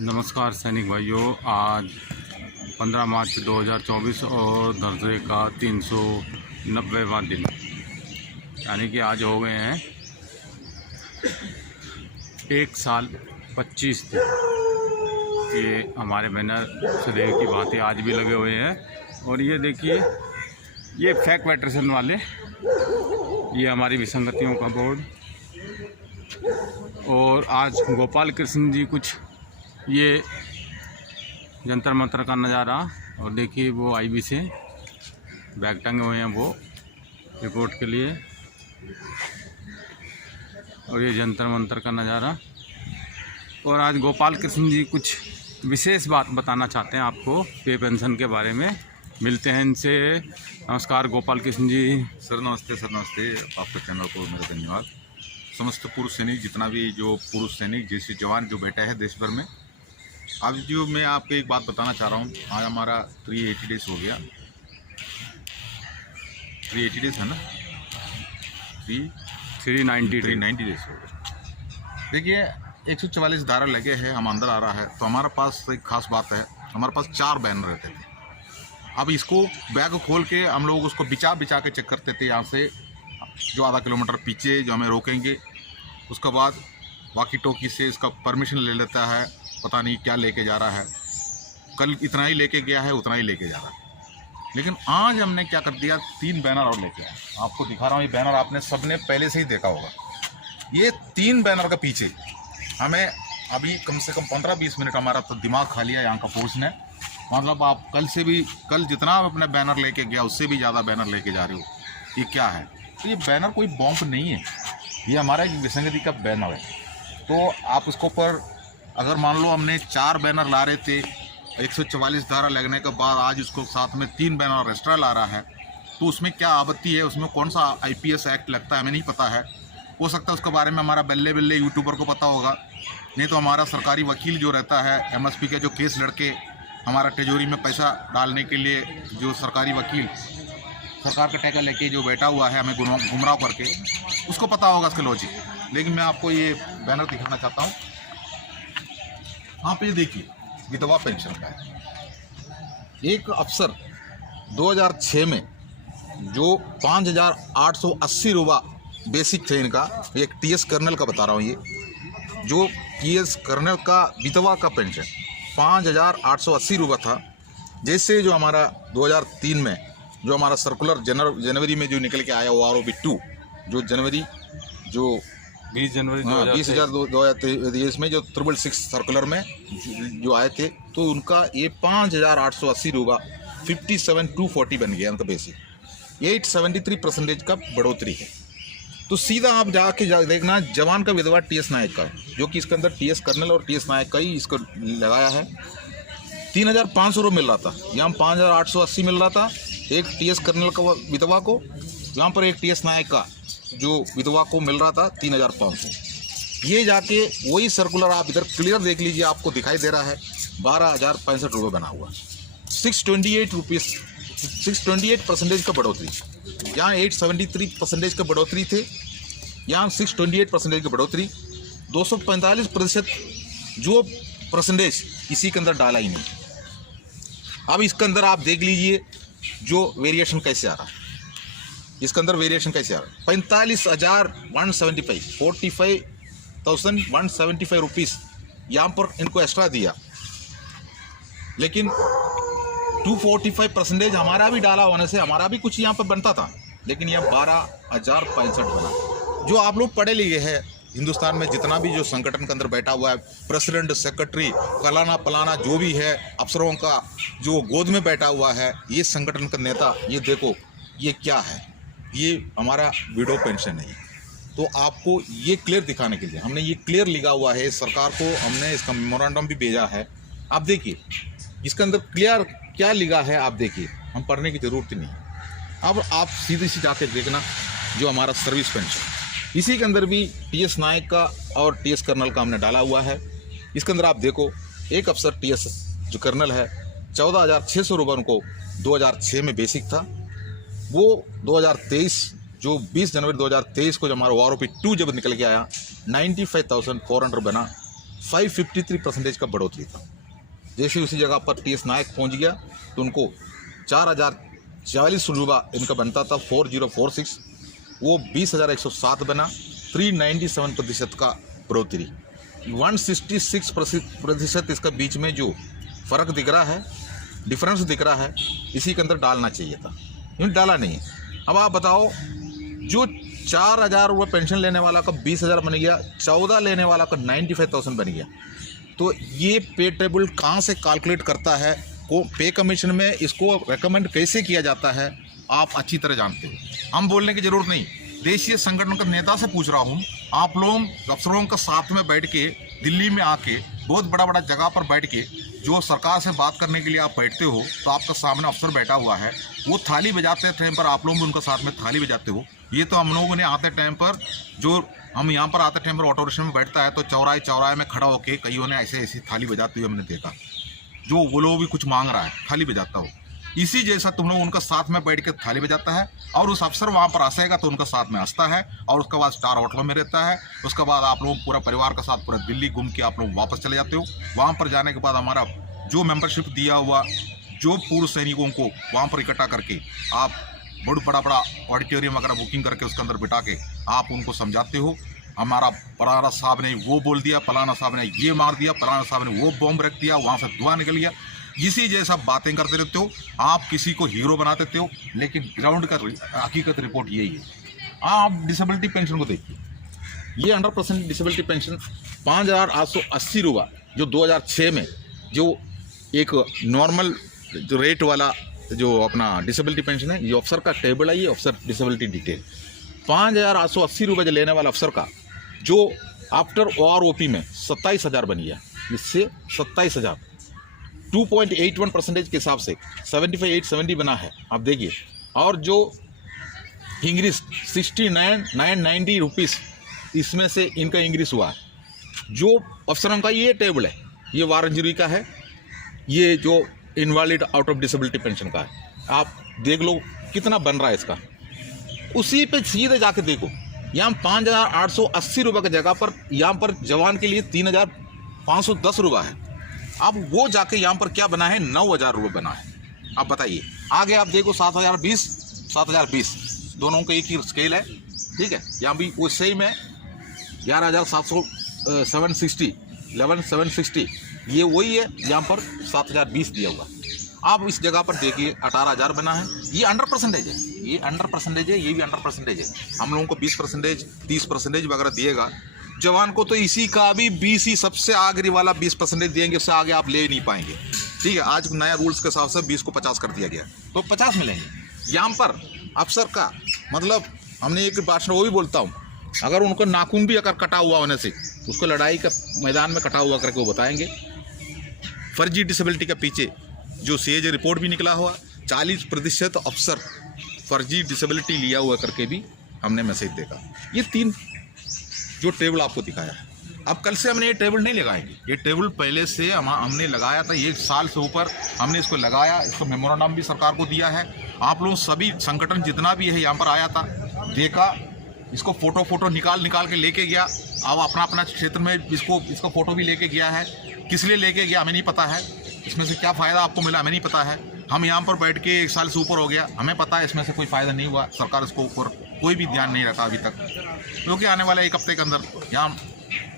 नमस्कार सैनिक भाइयों, आज 15 मार्च 2024 और धरते का 390वां दिन, यानी कि आज हो गए हैं 1 साल 25 दिन। ये हमारे बैनर सदैव की भांति आज भी लगे हुए हैं। और ये देखिए, ये फैक वेटरेशन वाले, ये हमारी विसंगतियों का बोर्ड। और आज गोपाल कृष्ण जी कुछ ये जंतर मंतर का नज़ारा। और देखिए वो आईबी से बैग टंगे हुए हैं वो रिपोर्ट के लिए। और ये जंतर मंतर का नज़ारा। और आज गोपाल कृष्ण जी कुछ विशेष बात बताना चाहते हैं आपको पे पेंशन के बारे में। मिलते हैं इनसे। नमस्कार गोपाल कृष्ण जी। सर नमस्ते। सर नमस्ते। आपके चैनल को मेरा धन्यवाद। समस्त पूर्व सैनिक, जितना भी जो पुरुष सैनिक जैसे जवान जो बैठा है देश भर में, आज जो मैं आपको एक बात बताना चाह रहा हूँ। आज हमारा 380 डेज हो गया। 380 डेज है ना, 390 डेज हो गए। देखिए 144 धारा लगे हैं, हम अंदर आ रहा है तो हमारे पास एक खास बात है, हमारे पास 4 बैनर रहते थे। अब इसको बैग खोल के हम लोग उसको बिछा के चेक करते थे। यहाँ से जो आधा किलोमीटर पीछे जो हमें रोकेंगे, उसके बाद वाकी टोकी से इसका परमिशन ले लेता है, पता नहीं क्या लेके जा रहा है। कल इतना ही लेके गया है, उतना ही लेके जा रहा है। लेकिन आज हमने क्या कर दिया, 3 बैनर और लेके आए। आपको दिखा रहा हूँ, ये बैनर आपने सबने पहले से ही देखा होगा। ये 3 बैनर का पीछे हमें अभी कम से कम 15-20 मिनट हमारा तो दिमाग खा लिया यहाँ का फोर्स ने। मतलब आप कल जितना आप अपने बैनर लेके गया उससे भी ज़्यादा बैनर लेके जा रहे हो। ये क्या है? तो ये बैनर कोई बॉम्ब नहीं है, ये हमारा एक विसंगति का बैनर है। तो आप उसको पर अगर मान लो हमने 4 बैनर ला रहे थे, 144 धारा लगने के बाद आज उसको साथ में 3 बैनर एक्स्ट्रा ला रहा है, तो उसमें क्या आपत्ति है? उसमें कौन सा IPS एक्ट लगता है हमें नहीं पता है। हो सकता है उसके बारे में हमारा बल्ले यूट्यूबर को पता होगा, नहीं तो हमारा सरकारी वकील जो रहता है MSP के जो केस लड़के हमारा तिजोरी में पैसा डालने के लिए, जो सरकारी वकील सरकार का टैका लेके जो बैठा हुआ है हमें गुमराह करके, उसको पता होगा इसका लॉजिक। लेकिन मैं आपको ये बैनर दिखाना चाहता हूँ। हाँ पे देखिए, विधवा पेंशन का है। एक अफसर 2006 में जो 5,880 रुपये बेसिक थे इनका, एक TS कर्नल का बता रहा हूँ, ये जो TS कर्नल का विधवा का पेंशन 5,880 रुपये था। जैसे जो हमारा 2003 में जो हमारा सर्कुलर जनवरी में जो निकल के आया OROB 2, जो जनवरी जो 20 जनवरी 2023 में जो 666 सर्कुलर में जो आए थे, तो उनका ये 5,880 रुपये 57,240 बन गया उनका बेसिक। 873% का बढ़ोतरी है। तो सीधा आप जाके देखना, जवान का विधवा TS नायक का, जो कि इसके अंदर TS कर्नल और TS नायक का ही इसको लगाया है, 3,500 रुपये मिल रहा था। यहाँ 5,880 मिल रहा था एक TS कर्नल का विधवा को, यहाँ पर एक TS नायक का जो विधवा को मिल रहा था 3,500। ये जाके वही सर्कुलर आप इधर क्लियर देख लीजिए, आपको दिखाई दे रहा है 12,065 रुपये बना हुआ। 628% का बढ़ोतरी। यहाँ 873% का बढ़ोतरी थे, यहाँ 628% की बढ़ोतरी। 245% जो परसेंटेज इसी के अंदर डाला ही नहीं। अब इसके अंदर आप देख लीजिए जो वेरिएशन कैसे आ रहा है, इसके अंदर वेरिएशन कैसे आ रहा है। 45,175 45,175 रुपीज़ यहाँ पर इनको एक्स्ट्रा दिया। लेकिन 245% हमारा भी डाला होने से हमारा भी कुछ यहाँ पर बनता था, लेकिन यह 12,065 बना। जो आप लोग पढ़े लिखे हैं, हिंदुस्तान में जितना भी जो संगठन के अंदर बैठा हुआ है, प्रेसिडेंट, सेक्रेटरी, फलाना पलाना जो भी है, अफसरों का जो गोद में बैठा हुआ है, ये संगठन का नेता, ये देखो ये क्या है, ये हमारा विडो पेंशन है। तो आपको ये क्लियर दिखाने के लिए हमने ये क्लियर लिखा हुआ है, सरकार को हमने इसका मेमोरेंडम भी भेजा है। आप देखिए इसके अंदर क्लियर क्या लिखा है, आप देखिए, हम पढ़ने की ज़रूरत नहीं है। अब आप सीधे से जाके देखना जो हमारा सर्विस पेंशन, इसी के अंदर भी TS नायक का और TS कर्नल का हमने डाला हुआ है। इसके अंदर आप देखो, एक अफसर TS जो कर्नल है 14,600 रुपये उनको 2006 में बेसिक था, वो 2023 जो 20 जनवरी 2023 को जो हमारा OROB 2 जब निकल के आया 95,400 बना। 553% का बढ़ोतरी था। जैसे उसी जगह पर TS नायक पहुंच गया तो उनको 4044 रुपये इनका बनता था 4046, वो 20,107 बना, 397% का बढ़ोतरी। 166% इसका बीच में जो फ़र्क दिख रहा है, डिफरेंस दिख रहा है, इसी के अंदर डालना चाहिए था, नहीं डाला नहीं है। अब आप बताओ, जो 4,000 रुपये पेंशन लेने वाला का 20,000 बन गया, 14 लेने वाला का 95,000 बन गया। तो ये पे टेबल कहाँ से कैलकुलेट करता है, को पे कमीशन में इसको रेकमेंड कैसे किया जाता है, आप अच्छी तरह जानते हो। हम बोलने की ज़रूरत नहीं, देशीय संगठन का नेता से पूछ रहा हूँ, आप लोग अफसरों का साथ में बैठ के दिल्ली में आके बहुत बड़ा बड़ा जगह पर बैठ के जो सरकार से बात करने के लिए आप बैठते हो, तो आपका सामने अफसर बैठा हुआ है, वो थाली बजाते टाइम पर आप लोग भी उनका साथ में थाली बजाते हो। ये तो हम लोगों ने आते टाइम पर, जो हम यहाँ पर आते टाइम पर ऑटो रिक्शा में बैठता है तो चौराहे चौराहे में खड़ा होकर कईयों ने ऐसे ऐसी थाली बजाते हुए हमने देखा, जो वो लोग भी कुछ मांग रहा है थाली बजाता हो। इसी जैसा तुम लोग उनका साथ में बैठ के थाली बजाता है, और उस अफसर वहाँ पर आसेगा तो उनका साथ में हंसता है, और उसके बाद स्टार होटलों में रहता है। उसके बाद आप लोग पूरा परिवार के साथ पूरा दिल्ली घूम के आप लोग वापस चले जाते हो। वहाँ पर जाने के बाद हमारा जो मेंबरशिप दिया हुआ जो पूर्व सैनिकों को वहाँ पर इकट्ठा करके आप बहुत बड़ा बड़ा ऑडिटोरियम वगैरह बुकिंग करके उसके अंदर बिठा के आप उनको समझाते हो, हमारा फलाना साहब ने वो बोल दिया, फलाना साहब ने ये मार दिया, फलाना साहब ने वो बॉम्ब रख दिया, वहाँ से धुआं निकल गया। इसी जैसा बातें करते रहते हो, आप किसी को हीरो बना देते हो, लेकिन ग्राउंड का हकीकत रिपोर्ट यही है। आप डिसेबिलिटी पेंशन को देखिए, ये 100% डिसेबिलिटी पेंशन 5,880 रुपये जो 2006 में जो एक नॉर्मल जो रेट वाला जो अपना डिसेबिलिटी पेंशन है, ये अफसर का टेबल है, ये अफसर डिसेबिलिटी डिटेल 5,880 रुपये जो लेने वाला अफसर का जो आफ्टर OROP में 27,000 बन गया, इससे 27,000 2.81% के हिसाब से 75,870 बना है, आप देखिए। और जो इंक्रीज 69,990 रुपीज़ इसमें से इनका इंक्रीज हुआ है। जो अफसरों का ये टेबल है, ये वार इंजरी का है, ये जो invalid out of disability pension का है, आप देख लो कितना बन रहा है इसका। उसी पे सीधे जाके देखो, यहाँ 5,880 रुपये की जगह पर यहाँ पर जवान के लिए 3,510 रुपये है। अब वो जाके यहाँ पर क्या बना है, 9,000 रुपये बना है। आप बताइए, आगे आप देखो 7,020 7,020 दोनों का एक ही स्केल है, ठीक है। यहाँ भी वो सेम है 11,760 ये वही है, यहाँ पर 7,020 दिया हुआ। आप इस जगह पर देखिए 18,000 बना है। ये 100% है, ये 100% है, ये भी 100% है। हम लोगों को 20% 30% वगैरह दिएगा, जवान को तो इसी का भी 20 ही सबसे आखिरी वाला 20% देंगे, उससे आगे आप ले नहीं पाएंगे, ठीक है। आज नया रूल्स के हिसाब से 20 को 50 कर दिया गया, तो 50 मिलेंगे। यहाँ पर अफसर का मतलब हमने एक भाषण वो भी बोलता हूँ, अगर उनको नाखून भी अगर कटा हुआ होने से उसको लड़ाई का मैदान में कटा हुआ करके वो बताएंगे। फर्जी डिसेबिलिटी के पीछे जो CAG रिपोर्ट भी निकला हुआ, 40% अफसर फर्जी डिसेबिलिटी लिया हुआ करके भी हमने मैसेज देखा। ये 3 जो टेबल आपको दिखाया है, अब कल से हमने ये टेबल नहीं लगाएंगे। ये टेबल पहले से हमने लगाया था, 1 साल से ऊपर हमने इसको लगाया, इसको मेमोरेंडम भी सरकार को दिया है। आप लोग सभी संगठन जितना भी है यहाँ पर आया था, देखा, इसको फोटो निकाल के लेके गया। अब अपना क्षेत्र में इसको फोटो भी लेके गया है। किस लिए लेके गया हमें नहीं पता है, इसमें से क्या फ़ायदा आपको मिला हमें नहीं पता है। हम यहाँ पर बैठ के 1 साल से ऊपर हो गया, हमें पता है इसमें से कोई फ़ायदा नहीं हुआ। सरकार इसको ऊपर कोई भी ध्यान नहीं रखा अभी तक, क्योंकि आने वाले 1 हफ्ते के अंदर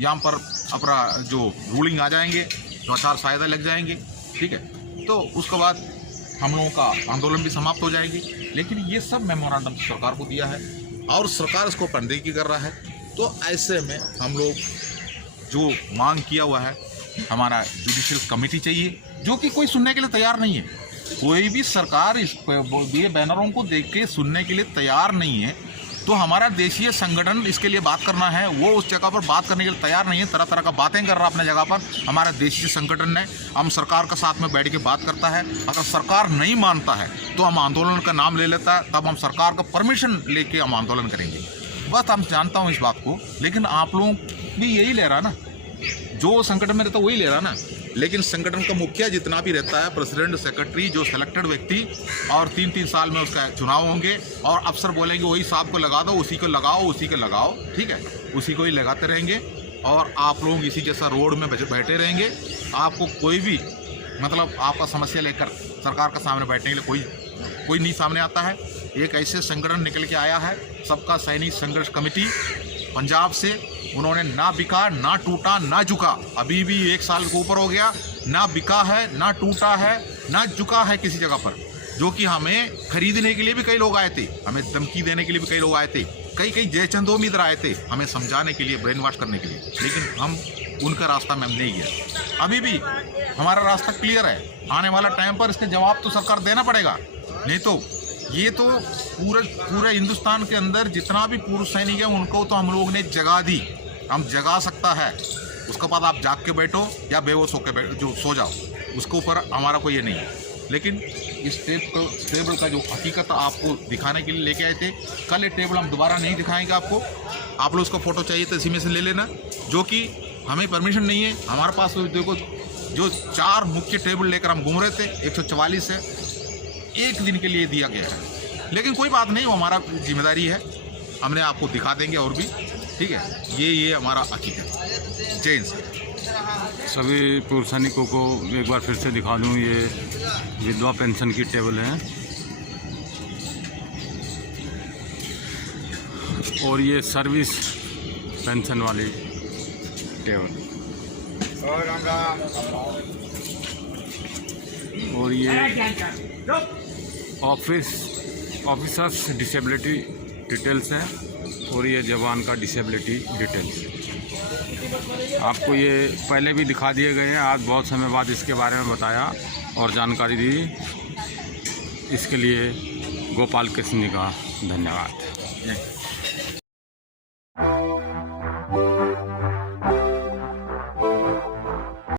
यहाँ पर अपना जो रूलिंग आ जाएंगे, तो आचार संहिता लग जाएंगे, ठीक है। तो उसके बाद हम लोगों का आंदोलन भी समाप्त हो जाएगी। लेकिन ये सब मेमोरेंडम सरकार को दिया है और सरकार इसको अनदेखी कर रहा है। तो ऐसे में हम लोग जो मांग किया हुआ है, हमारा जुडिशियल कमेटी चाहिए, जो कि कोई सुनने के लिए तैयार नहीं है। कोई भी सरकार इस ये बैनरों को देख के सुनने के लिए तैयार नहीं है। तो हमारा देशीय संगठन इसके लिए बात करना है, वो उस जगह पर बात करने के लिए तैयार नहीं है, तरह तरह का बातें कर रहा है अपने जगह पर। हमारा देशीय संगठन ने हम सरकार के साथ में बैठ के बात करता है। अगर सरकार नहीं मानता है तो हम आंदोलन का नाम ले लेता है, तब हम सरकार का परमिशन लेके हम आंदोलन करेंगे। बस हम जानता हूँ इस बात को, लेकिन आप लोग भी यही ले रहा ना, जो संगठन में रहता है वही ले रहा ना। लेकिन संगठन का मुखिया जितना भी रहता है, प्रेसिडेंट, सेक्रेटरी, जो सिलेक्टेड व्यक्ति, और 3-3 साल में उसका चुनाव होंगे, और अफसर बोलेंगे वही साहब को लगा दो, उसी को लगाओ, ठीक है, उसी को ही लगाते रहेंगे। और आप लोग इसी जैसा रोड में बैठे रहेंगे, आपको कोई भी मतलब आपका समस्या लेकर सरकार के सामने बैठने के लिए कोई नहीं सामने आता है। एक ऐसे संगठन निकल के आया है, सबका सैनिक संघर्ष कमेटी पंजाब से। उन्होंने ना बिका, ना टूटा, ना झुका, अभी भी 1 साल के ऊपर हो गया, ना बिका है, ना टूटा है, ना झुका है किसी जगह पर। जो कि हमें खरीदने के लिए भी कई लोग आए थे, हमें धमकी देने के लिए भी कई लोग आए थे, कई जयचंदो में इधर आए थे हमें समझाने के लिए, ब्रेन वॉश करने के लिए, लेकिन हम उनका रास्ता में हम नहीं गया। अभी भी हमारा रास्ता क्लियर है। आने वाला टाइम पर इसका जवाब तो सरकार देना पड़ेगा, नहीं तो ये तो पूरे हिंदुस्तान के अंदर जितना भी पूर्व सैनिक है उनको तो हम लोग ने जगा दी, हम जगा सकता है। उसके बाद आप जाग के बैठो या बेहोश होकर बैठो, जो सो जाओ, उसके ऊपर हमारा कोई ये नहीं है। लेकिन इस टेबल का जो हकीकत आपको दिखाने के लिए लेके आए थे, कल ये टेबल हम दोबारा नहीं दिखाएंगे आपको। आप लोग उसका फ़ोटो चाहिए तो इसी में से ले लेना, जो कि हमें परमिशन नहीं है। हमारे पास देखो जो 4 मुख्य टेबल लेकर हम घूम रहे थे, 144 है, 1 दिन के लिए दिया गया है। लेकिन कोई बात नहीं, वो हमारा जिम्मेदारी है, हमने आपको दिखा देंगे और भी, ठीक है। ये हमारा हकीकत है। जय हिंद। सभी पूर्व सैनिकों को एक बार फिर से दिखा दूं, ये विधवा पेंशन की टेबल है और ये सर्विस पेंशन वाली टेबल, और ये ऑफिसर्स डिसेबिलिटी डिटेल्स है, और ये जवान का डिसेबिलिटी डिटेल्स। आपको ये पहले भी दिखा दिए गए हैं, आज बहुत समय बाद इसके बारे में बताया और जानकारी दी। इसके लिए गोपाल कृष्ण जी का धन्यवाद।